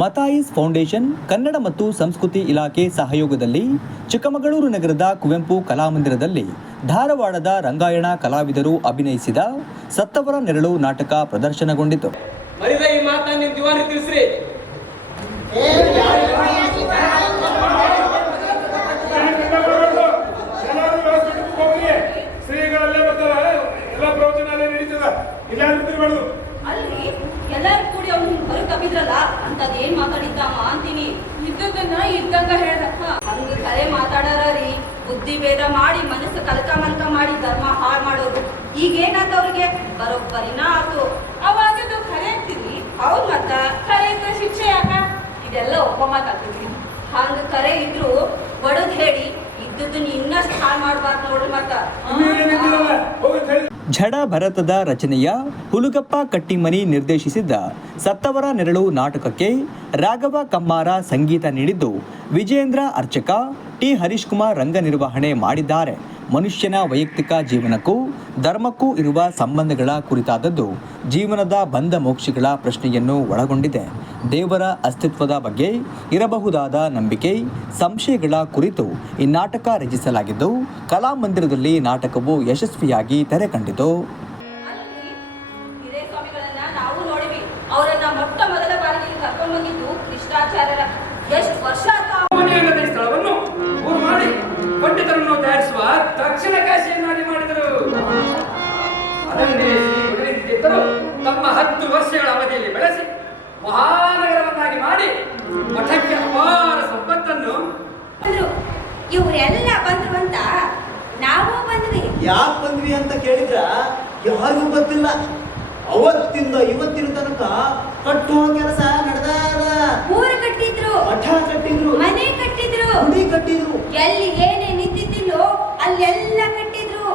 ಮತಾಯಿಸ್ foundation Kannada ಮತ್ತು ಸಂಸ್ಕೃತಿ ಇಲಾಖೆ ಸಹಯೋಗದಲ್ಲಿ ಚಿಕ್ಕಮಗಳೂರು ನಗರದ ಕುವೆಂಪು ಕಲಾಮಂದಿರದಲ್ಲಿ ಧಾರವಾಡದ ರಂಗಾಯಣ ಕಲಾವಿದರು ಅಭಿನಯಿಸಿದ ಸತ್ತವರ ನೆರಳು ನಾಟಕ ಪ್ರದರ್ಶನಗೊಂಡಿತು. ಶ್ರೀಗಳಲ್ಲೇ ಬರ್ತಾರೆ. ಎಲ್ಲ ಪ್ರವಚನ ನಡೀತದ. ಇಲ್ಲ ಎಲ್ಲಾರು ಕೂಡಿ ಅವ್ನು ಹೊರಗೆ ತಪ್ಪಿದ್ರಲ್ಲ ಅಂತದ್ ಏನ್ ಮಾತಾಡಿದ್ದಾಮ ಅಂತೀನಿ. ಇದ್ದದನ್ನ ಇದ್ದಂಗ ಹೇಳ್ದಪ್ಪ. ಹಂಗ ಕಲೆ ಮಾತಾಡಾರ ಬುದ್ಧಿ ಭೇದ ಮಾಡಿ ಮನಸ್ಸು ಕಲಕ ಮಲ್ಕ ಮಾಡಿ ಧರ್ಮ ಹಾಳು ಮಾಡೋದು ಈಗ ಏನಾತ ಅವ್ರಿಗೆ ಬರೋಬ್ಬರಿನ ಆತು. ಅವಾಗದು ಕಲೆ ಅಂತೀನಿ. ಹೌದ್ ಮತ್ತ? ಇದ್ರೆ ಶಿಕ್ಷೆ ಯಾಕ? ಇದೆಲ್ಲ ಒಬ್ಬ ಮಾತಾಡ್ತೀನಿ ಹಂಗ ಕರೆ ಇದ್ರು ಬಡದ್ ಹೇಳಿ ಇದ್ದದನ್ನ ಇನ್ನಷ್ಟು ಹಾಳು ಮಾಡ್ಬಾರ್ದು ನೋಡ್ರಿ ಮತ್ತ ಏನಿದ್ದೀರಲ್ಲ ಹೋಗಿ ಅಂತ ಹೇಳಿ ಝಡ ಭರತದ ರಚನೆಯ ಹುಲುಗಪ್ಪ ಕಟ್ಟಿಮನಿ ನಿರ್ದೇಶಿಸಿದ್ದ ಸತ್ತವರ ನೆರಳು ನಾಟಕಕ್ಕೆ ರಾಘವ ಕಮ್ಮಾರ ಸಂಗೀತ ನೀಡಿದ್ದು ವಿಜೇಂದ್ರ ಅರ್ಚಕ ಟಿ ಹರೀಶ್ ಕುಮಾರ್ ರಂಗ ನಿರ್ವಹಣೆ ಮಾಡಿದ್ದಾರೆ. ಮನುಷ್ಯನ ವೈಯಕ್ತಿಕ ಜೀವನಕ್ಕೂ ಧರ್ಮಕ್ಕೂ ಇರುವ ಸಂಬಂಧಗಳ ಕುರಿತಾದದ್ದು ಜೀವನದ ಬಂಧ ಮೋಕ್ಷಗಳ ಪ್ರಶ್ನೆಯನ್ನು ಒಳಗೊಂಡಿದೆ. ದೇವರ ಅಸ್ತಿತ್ವದ ಬಗ್ಗೆ ಇರಬಹುದಾದ ನಂಬಿಕೆ ಸಂಶಯಗಳ ಕುರಿತು ಈ ನಾಟಕ ರಚಿಸಲಾಗಿದ್ದು ಕಲಾಮಂದಿರದಲ್ಲಿ ನಾಟಕವು ಯಶಸ್ವಿಯಾಗಿ ತೆರೆ ಕಂಡಿತು. ತಮ್ಮ ಹತ್ತು ವರ್ಷಗಳ ಅವಧಿಯಲ್ಲಿ ಬೆಳೆಸಿ ಮಾಡಿ ಮಠಕ್ಕೆ ಅಪಾರ ಸಂಪತ್ತನ್ನು ಇವರೆಲ್ಲ ಬಂದ್ರು ಅಂತ ನಾವು ಬಂದ್ವಿ. ಯಾಕೆ ಬಂದ್ವಿ ಅಂತ ಕೇಳಿದ್ರ ಯಾರಿಗೂ ಗೊತ್ತಿಲ್ಲ. ಅವತ್ತಿಂದ ಇವತ್ತಿನ ತನಕ ಕಟ್ಟುವ ಕೆಲಸ ನಡೆದಾದ ಊರು ಕಟ್ಟಿದ್ರು ಮಠ ಕಟ್ಟಿದ್ರು ಮನೆ ಕಟ್ಟಿದ್ರು. ಗುಡಿ ಕಟ್ಟಿದ್ರು. ಎಲ್ಲಿ ಏನೇ ನಿಂತಿದ್ದಿಲ್ಲೋ ಅಲ್ಲೆಲ್ಲ ಕಟ್ಟಿದ್ರು.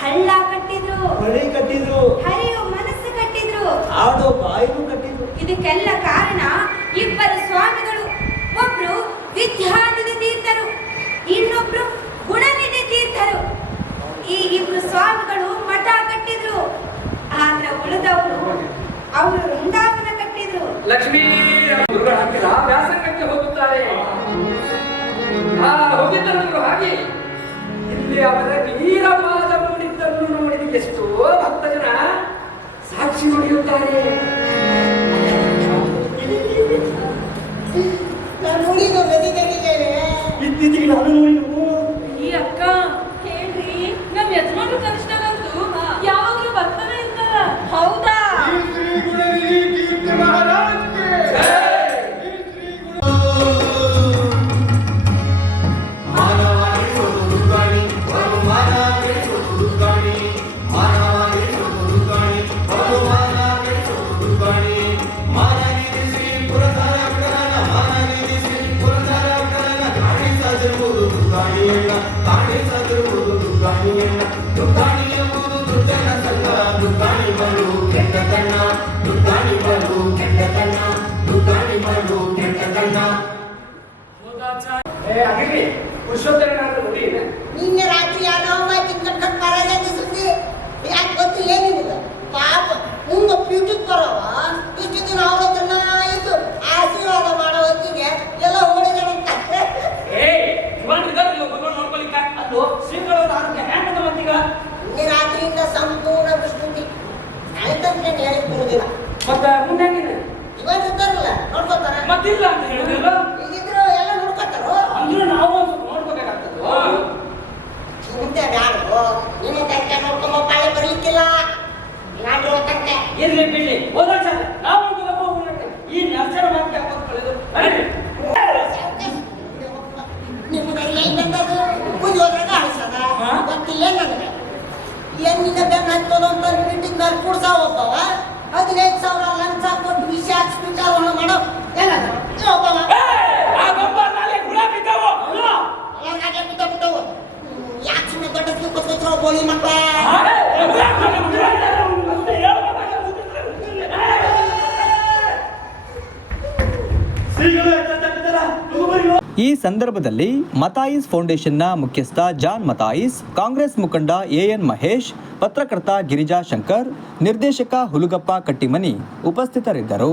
ಹಳ್ಳ ಕಟ್ಟಿದ್ರು. ಮನೆ ಕಟ್ಟಿದ್ರು. ಹರಿಯೋ ಮನಸ್ಸು ಕಟ್ಟಿದ್ರು. ಆಡೋ ಬಾಯಿನೂ ಕಟ್ಟಿದ್ರು. ಇದಕ್ಕೆಲ್ಲ ಕಾರಣ ಲಕ್ಷ್ಮೀ ಗುರುಗಳ ಹತ್ತಿರ ವ್ಯಾಸಂಗಕ್ಕೆ ಹೋಗುತ್ತಾರೆ. ಆ ಹೋಗಿದ್ದವರು ಹಾಗೆ. ಇಲ್ಲಿ ಅವರ ವೀರವಾದ ಮೂಡಿದ್ದನ್ನು ನೋಡಿ ಎಷ್ಟೋ ಭಕ್ತ ಜನ ಸಾಕ್ಷಿ ನುಡಿಯುತ್ತಾರೆ. ಇತ್ತೀಚೆಗೆ ನಾನು ನೋಡಿದ್ದು ಏ ಆಗಿರ್ಲಿ ಪುರುಷೋತ್ತರನಾದ ನೋಡಿ ನಿನ್ನೆ ರಾತ್ರಿ ಯಾರೋ ಆಯ್ತಂತ ಹೇಳಿಕ್ ಬರುದಿಲ್ಲ. ಮತ್ತ ಮುಂದೆ ಇವಾಗ ಇದ್ದಾರಲ್ಲ ನೋಡ್ಕೋತಾರ ಮತ್ತಿಲ್ಲ ಅಂತ ಹೇಳಿದ್ರಲ್ಲ ಈಗಿದ್ರು ಎಲ್ಲ ನೋಡ್ಕೋತಾರೋ ಅಂದ್ರೆ ನಾವು ನೋಡ್ಕೋಬೇಕಾಗ್ತದೆ. ಚಿಂತೆ ಬ್ಯಾಡು ನಿಮ್ಮ ತಕ್ಕ ನೋಡ್ಕೊಂಬ ಪಾಳೆ ಬರ್ಲಿಕ್ಕಿಲ್ಲ. ಇಲ್ಲಾಂದ್ರೆ ಇರ್ಲಿ. ಈ ಸಂದರ್ಭದಲ್ಲಿ ಮತಾಯಿಸ್ ಫೌಂಡೇಶನ್ನ ಮುಖ್ಯಸ್ಥ ಜಾನ್ ಮತಾಯಿಸ್, ಕಾಂಗ್ರೆಸ್ ಮುಖಂಡ ಎಎನ್ ಮಹೇಶ್, ಪತ್ರಕರ್ತ ಗಿರಿಜಾ ಶಂಕರ್, ನಿರ್ದೇಶಕ ಹುಲುಗಪ್ಪ ಕಟ್ಟಿಮನಿ ಉಪಸ್ಥಿತರಿದ್ದರು.